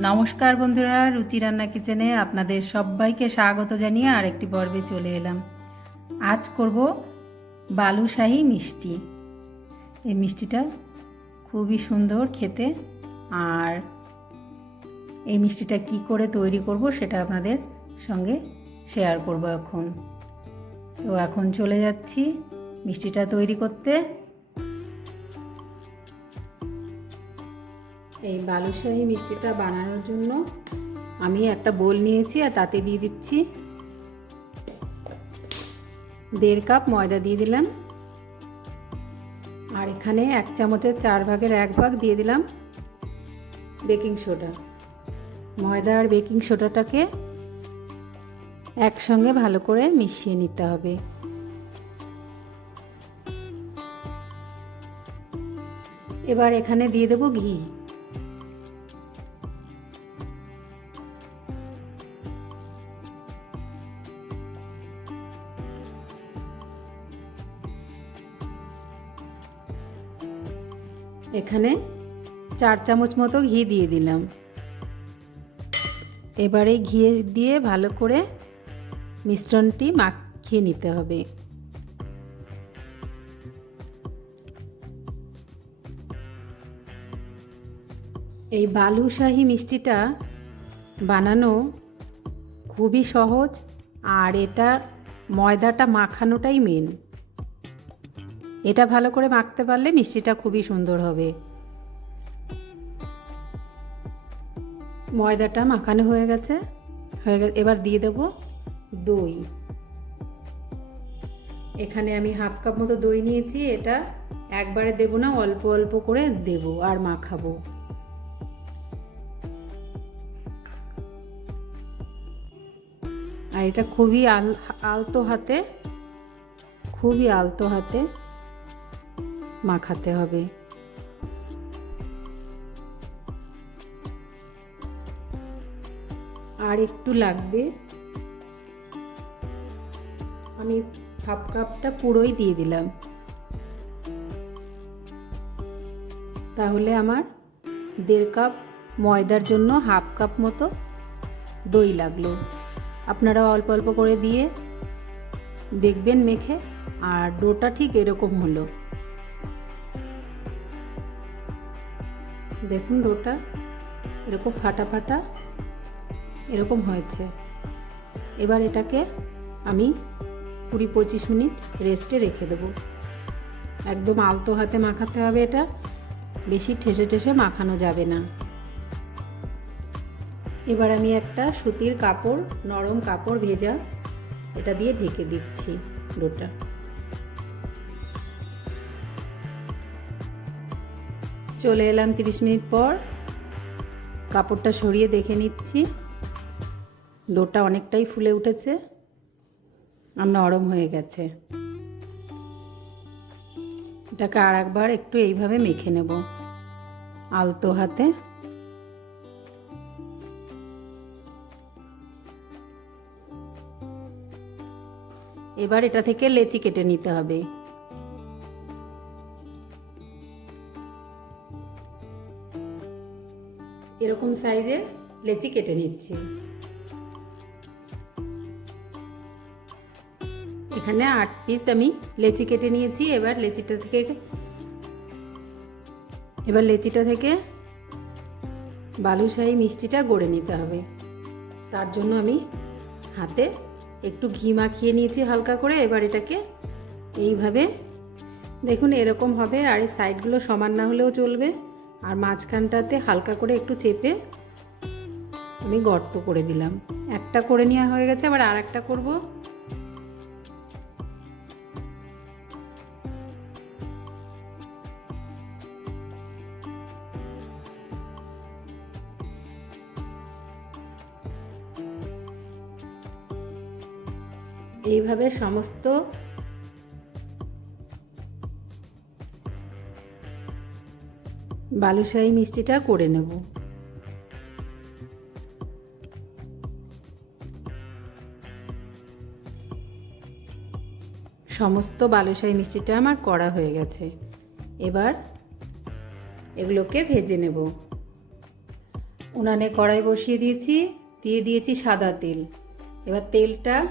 নমস্কার বন্ধুরা, রুচি রান্না কিচেনে আপনাদের সবাইকে স্বাগত জানিয়ে আরেকটি পর্বে চলে এলাম। আজ করব বালুশাহি মিষ্টি। এই মিষ্টিটা খুবই সুন্দর খেতে। আর এই মিষ্টিটা কি করে তৈরি করব সেটা আপনাদের সঙ্গে শেয়ার করব এখন। তো এখন চলে যাচ্ছি মিষ্টিটা তৈরি করতে। এই বালুশাহি মিষ্টিটা বানানোর জন্য আমি একটা বোল নিয়েছি আর তাতে দিয়ে দিচ্ছি দেড় কাপ ময়দা দিয়ে দিলাম। আর এখানে এক চামচের চার ভাগের এক ভাগ দিয়ে দিলাম বেকিং সোডা। ময়দা আর বেকিং সোডাটাকে একসঙ্গে ভালো করে মিশিয়ে নিতে হবে। এবার এখানে দিয়ে দেবো ঘি। এখানে চার চামচ মতো ঘি দিয়ে দিলাম। এবারে ঘি দিয়ে ভালো করে মিশ্রণটি মাখিয়ে নিতে হবে। এই বালুশাহি মিষ্টিটা বানানো খুবই সহজ আর এটা ময়দাটা মাখানোটাই মেন এটা ভালো করে মাখতে পারলে মিষ্টিটা খুবই সুন্দর হবে। ময়দাটা মাখানো হয়ে গেছে। হয়ে গেছে, এবার দিয়ে দেব দই। এখানে আমি হাফ কাপ মতো দই নিয়েছি, এটা একবারে দেব না, অল্প অল্প করে দেব আর মাখাবো। আর এটা খুবই আল, আলতো হাতে, খুবই আলতো হাতে মাখাতে হবে। আর একটু লাগবে। আমি হাফ কাপটা পুরোই দিয়ে দিলাম। তাহলে আমার দেড় কাপ ময়দার জন্য হাফ কাপ মতো দই লাগল। আপনারা অল্প অল্প করে দিয়ে দেখবেন মেখে, আর ডোটা ঠিক এরকম হলো। দেখুন ডোটা এরকম ফাটা ফাটা, এরকম হয়েছে। এবার এটাকে আমি কুড়ি পঁচিশ মিনিট রেস্টে রেখে দেবো। একদম আলতো হাতে মাখাতে হবে এটা, বেশি ঠেসে ঠেসে মাখানো যাবে না। এবার আমি একটা সুতির কাপড়, নরম কাপড় ভেজা এটা দিয়ে ঢেকে দিচ্ছি ডোটা চলে এলাম তিরিশ মিনিট পর। কাপড়টা সরিয়ে দেখে নিচ্ছি। ডোটা অনেকটাই ফুলে উঠেছে। আর নরম হয়ে গেছে। এটাকে আর একবার একটু এইভাবে মেখে নেব। আলতো হাতে। এবার এটা থেকে লেচি কেটে নিতে হবে। এরকম সাইজে লেচি কেটে নিচ্ছি। এখানে আট পিস আমি লেচি কেটে নিয়েছি। এবার লেচিটা থেকে এবার লেচিটা থেকে বালুশাহী মিষ্টিটা গড়ে নিতে হবে। তার জন্য আমি হাতে একটু ঘি মাখিয়ে নিয়েছি হালকা করে। এবার এটাকে এইভাবে দেখুন এরকম হবে আর এই সাইডগুলো সমান না হলেও চলবে। আর মাঝখানটাতে হালকা করে একটু চেপে আমি গর্ত করে দিলাম। একটা করে নেওয়া হয়ে গেছে আবার আর একটা করব। এইভাবে সমস্ত বালুশাহী মিষ্টিটা করে নেব। সমস্ত বালুশাহী মিষ্টিটা আমার করা হয়ে গেছে। এবার এগুলোকে ভেজে নেব। উনানে কড়াই বসিয়ে দিয়েছি, দিয়ে দিয়েছি সাদা তেল। এবার তেলটা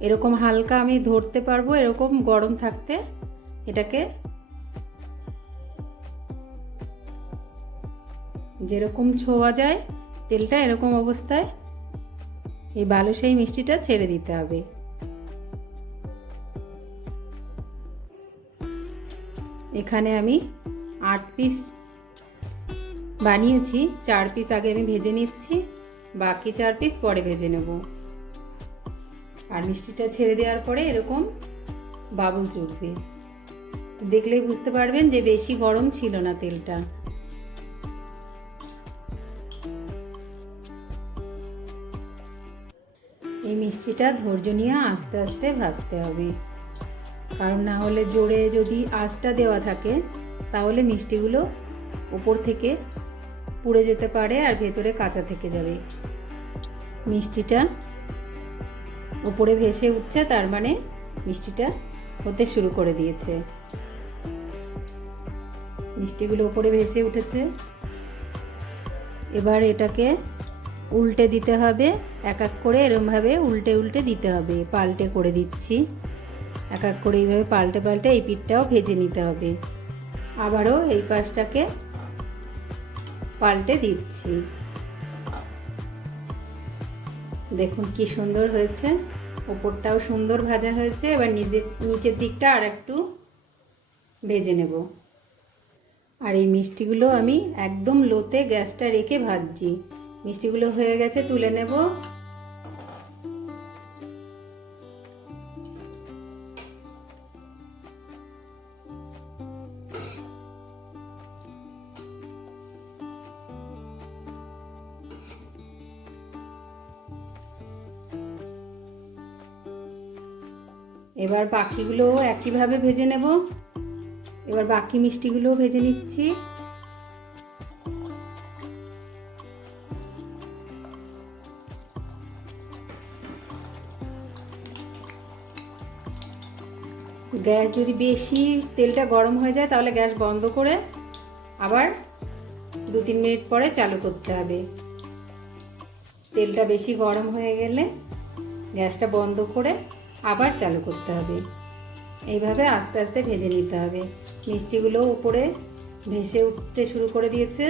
এরকম হালকা আমি ধরতে পারব, এরকম গরম থাকতে এটাকে যেরকম ছোঁয়া যায়, তেলটা এরকম অবস্থায় এই বালুশাহী মিষ্টিটা ছেড়ে দিতে হবে। এখানে আমি আট পিস বানিয়েছি, চার পিস আগে আমি ভেজে নিচ্ছি, বাকি চার পিস পরে ভেজে নেব। আর মিষ্টিটা ছেড়ে দেওয়ার পরে এরকম বাবুল চুকবে দেখলেই বুঝতে পারবেন যে বেশি গরম ছিল না তেলটা। মিষ্টিটা ধৈর্য নিয়ে আস্তে আস্তে ভাজতে হবে। কারণ না হলে জোরে যদি আঁচটা দেওয়া থাকে, তাহলে মিষ্টিগুলো উপর থেকে পুড়ে যেতে পারে আর ভেতরে কাঁচা থেকে যাবে। মিষ্টিটা উপরে ভেসে উঠছে, তার মানে মিষ্টিটা হতে শুরু করে দিয়েছে। মিষ্টিগুলো উপরে ভেসে উঠেছে। এবার এটাকে উল্টে দিতে হবে, এক এক করে এরমভাবে উল্টে উল্টে দিতে হবে, পাল্টে করে দিচ্ছি। এক এক করে এইভাবে পাল্টে পাল্টে এই পিঠটাও ভেজে নিতে হবে। আবারও এই পাশটাকে পাল্টে দিচ্ছি। দেখুন কি সুন্দর হয়েছে। ওপরটাও সুন্দর ভাজা হয়েছে। এবার নিচের দিকটা আর একটু ভেজে নেব। আর এই মিষ্টিগুলো আমি একদম লোতে গ্যাসটা রেখে ভাজছি। মিষ্টিগুলো হয়ে গেছে, তুলে নেব। এবার বাকিগুলো একইভাবে ভেজে নেব। এবার বাকি মিষ্টিগুলোও ভেজে নিচ্ছি। গ্যাস যদি বেশি তেলটা গরম হয়ে যায়, তাহলে গ্যাস বন্ধ করে আবার দু তিন মিনিট পরে চালু করতে হবে। তেলটা বেশি গরম হয়ে গেলে গ্যাসটা বন্ধ করে আবার চালু করতে হবে। এইভাবে আস্তে আস্তে ভেজে নিতে হবে। মিষ্টিগুলো উপরে ভেসে উঠতে শুরু করে দিয়েছে।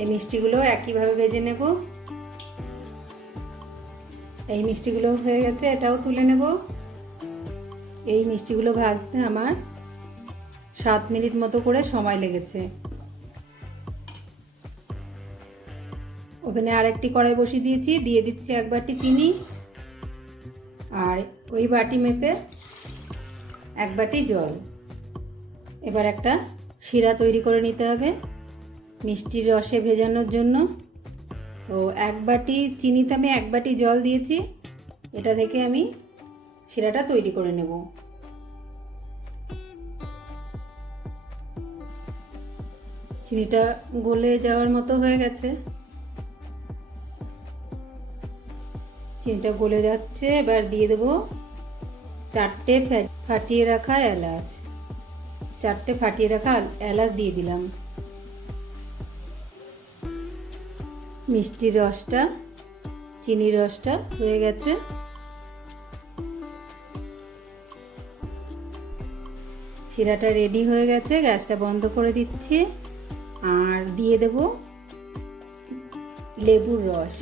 এই মিষ্টিগুলো একইভাবে ভেজে নেব। এই মিষ্টিগুলো হয়ে গেছে, এটাও তুলে নেব। এই মিষ্টিগুলো ভাজতে আমার সাত মিনিট মতো করে সময় লেগেছে। ওভেনে আরেকটি কড়াই বসিয়ে দিয়েছি, দিয়ে দিচ্ছি এক বাটি চিনি আর ওই বাটি মেপে এক বাটি জল। এবার একটা শিরা তৈরি করে নিতে হবে মিষ্টির রসে ভেজানোর জন্য। তো এক বাটি চিনিতে আমি এক বাটি জল দিয়েছি, এটা থেকে আমি শিরাটা তৈরি করে নেব। চিনিটা গলে যাওয়ার মতো হয়ে গেছে। চিনিটা গলে যাচ্ছে, এবার দিয়ে দেবো চারটে ফাটিয়ে রাখা এলাচ। চারটে ফাটিয়ে রাখা এলাচ দিয়ে দিলাম। মিষ্টির রসটা, চিনির রসটা হয়ে গেছে। শিরাটা রেডি হয়ে গেছে, গ্যাসটা বন্ধ করে দিচ্ছি। আর দিয়ে দেব লেবুর রস।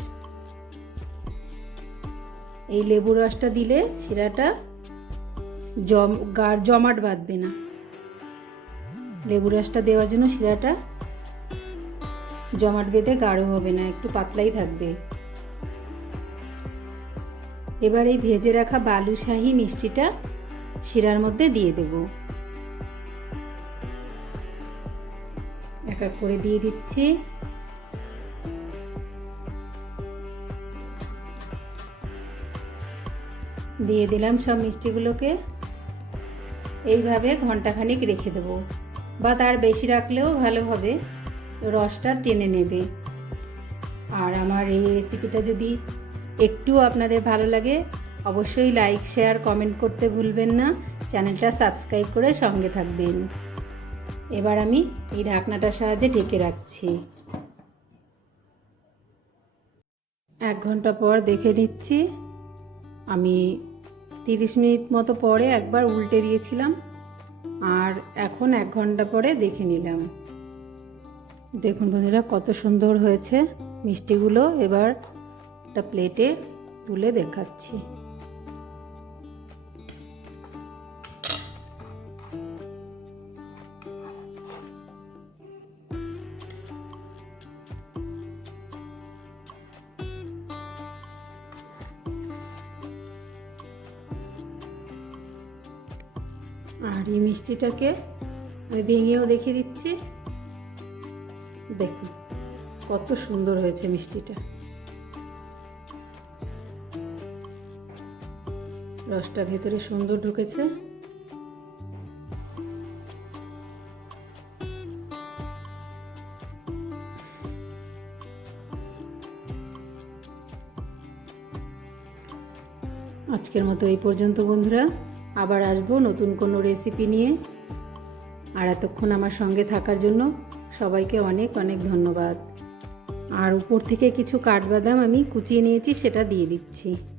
এই লেবু রসটা দিলে শিরাটা জম গাঢ় জমাট বাঁধবে না। লেবু রসটা দেওয়ার জন্য শিরাটা জমাট বেঁধে গাঢ় হবে না, একটু পাতলাই থাকবে। এবার এই ভেজে রাখা বালুশাহী মিষ্টিটা শিরার মধ্যে দিয়ে দেব। এক করে দিয়ে দিচ্ছি। দিয়ে দিলাম সব মিষ্টিগুলোকে। এইভাবে ঘন্টাখানিক রেখে দেবো। বা তার বেশি রাখলেও ভালো হবে। রসটা টেনে নেবে। আর আমার এই রেসিপিটা যদি একটু আপনাদের ভালো লাগে, অবশ্যই লাইক, শেয়ার, কমেন্ট করতে ভুলবেন না। চ্যানেলটা সাবস্ক্রাইব করে সঙ্গে থাকবেন। এবার আমি এই ঢাকনাটার সাহায্যে ঢেকে রাখছি। এক ঘণ্টা পর দেখে নিচ্ছি। আমি তিরিশ মিনিট মতো পরে একবার উল্টে দিয়েছিলাম আর এখন এক ঘণ্টা পরে দেখে নিলাম। দেখুন বন্ধুরা, কত সুন্দর হয়েছে। মিষ্টিগুলো এবার একটা প্লেটে তুলে দেখাচ্ছি। আর এই মিষ্টিটাকে আমি ভেঙেও দেখিয়ে দিচ্ছি। দেখুন, কত সুন্দর হয়েছে মিষ্টিটা। রসটা ভেতরে সুন্দর ঢুকেছে। আজকের মতো এই পর্যন্ত, বন্ধুরা। আবার আসব নতুন কোনো রেসিপি নিয়ে। আর এতক্ষণ আমার সঙ্গে থাকার জন্য সবাইকে অনেক অনেক ধন্যবাদ। আর উপর থেকে কিছু কাঠবাদাম আমি কুচিয়ে নিয়েছি, সেটা দিয়ে দিচ্ছি।